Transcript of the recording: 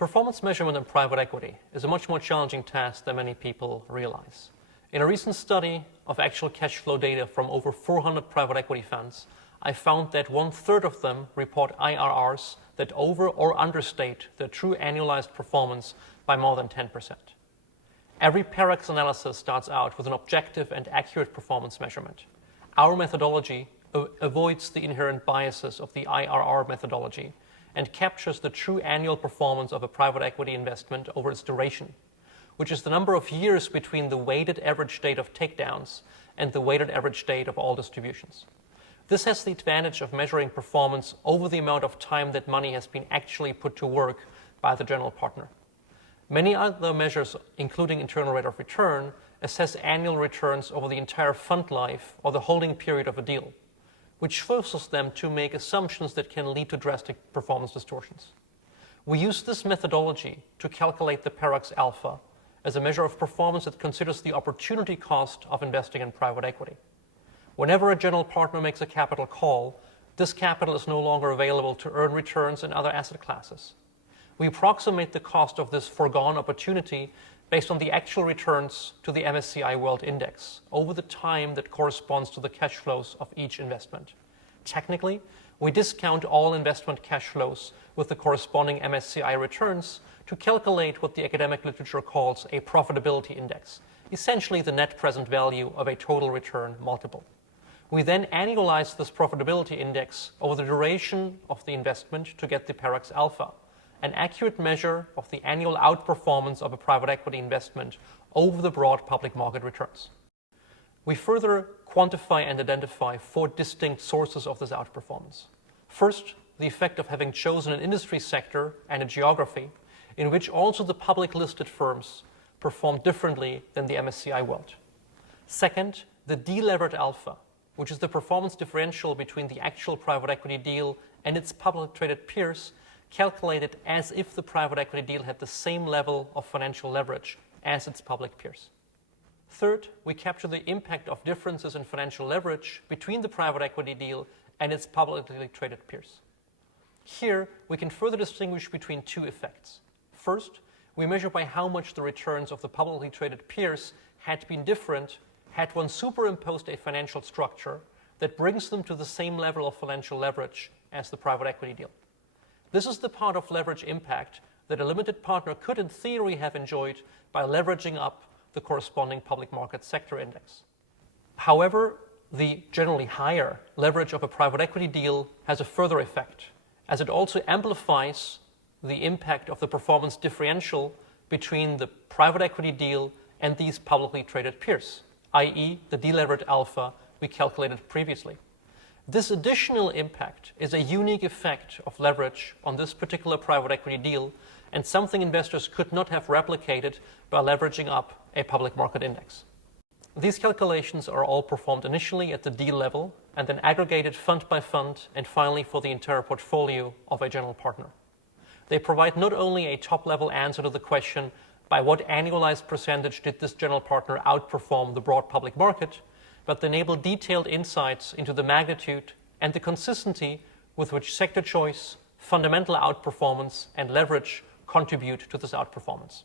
Performance measurement in private equity is a much more challenging task than many people realize. In a recent study of actual cash flow data from over 400 private equity funds, I found that 1/3 of them report IRRs that over or understate their true annualized performance by more than 10%. Every PERACS analysis starts out with an objective and accurate performance measurement. Our methodology avoids the inherent biases of the IRR methodology and captures the true annual performance of a private equity investment over its duration, which is the number of years between the weighted average date of takedowns and the weighted average date of all distributions. This has the advantage of measuring performance over the amount of time that money has been actually put to work by the general partner. Many other measures, including internal rate of return, assess annual returns over the entire fund life or the holding period of a deal, which forces them to make assumptions that can lead to drastic performance distortions. We use this methodology to calculate the PERACS alpha as a measure of performance that considers the opportunity cost of investing in private equity. Whenever a general partner makes a capital call, this capital is no longer available to earn returns in other asset classes. We approximate the cost of this foregone opportunity based on the actual returns to the MSCI World Index over the time that corresponds to the cash flows of each investment. Technically, we discount all investment cash flows with the corresponding MSCI returns to calculate what the academic literature calls a profitability index, essentially the net present value of a total return multiple. We then annualize this profitability index over the duration of the investment to get the PERACS alpha, an accurate measure of the annual outperformance of a private equity investment over the broad public market returns. We further quantify and identify 4 distinct sources of this outperformance. First, the effect of having chosen an industry sector and a geography in which also the public listed firms perform differently than the MSCI World. Second, the delevered alpha, which is the performance differential between the actual private equity deal and its publicly traded peers, calculated as if the private equity deal had the same level of financial leverage as its public peers. Third, we capture the impact of differences in financial leverage between the private equity deal and its publicly traded peers. Here, we can further distinguish between 2 effects. First, we measure by how much the returns of the publicly traded peers had been different had one superimposed a financial structure that brings them to the same level of financial leverage as the private equity deal. This is the part of leverage impact that a limited partner could in theory have enjoyed by leveraging up the corresponding public market sector index. However, the generally higher leverage of a private equity deal has a further effect, as it also amplifies the impact of the performance differential between the private equity deal and these publicly traded peers, i.e. the delevered alpha we calculated previously. This additional impact is a unique effect of leverage on this particular private equity deal and something investors could not have replicated by leveraging up a public market index. These calculations are all performed initially at the deal level and then aggregated fund by fund and finally for the entire portfolio of a general partner. They provide not only a top-level answer to the question, by what annualized percentage did this general partner outperform the broad public market, but they enable detailed insights into the magnitude and the consistency with which sector choice, fundamental outperformance, and leverage contribute to this outperformance.